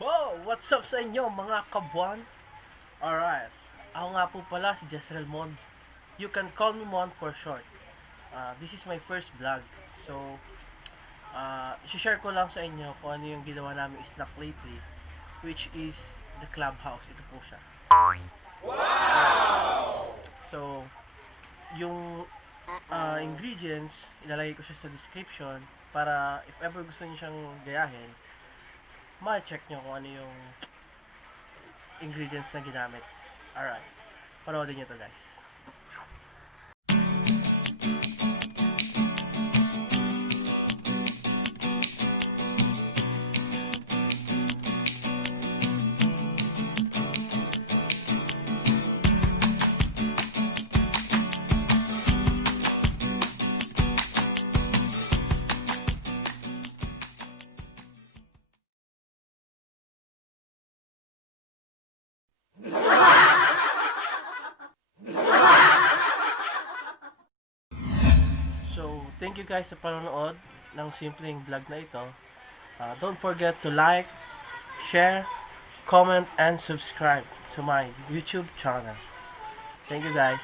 Wow! What's up sa inyo mga kabuan? Alright, ako nga po pala si Jezreel Mon. You can call me Mon for short. This is my first vlog. So, share ko lang sa inyo kung ano yung ginawa namin snack lately, which is the Clubhouse. Ito po siya. So, yung ingredients, ilalagay ko siya sa description para if ever gusto niyo siyang gayahin, ma-check nyo kung ano yung ingredients na ginamit. Alright, panoodin nyo to guys. So, thank you guys sa panonood ng simpleng vlog na ito. Don't forget to like, share, comment, and subscribe to my YouTube channel. Thank you guys.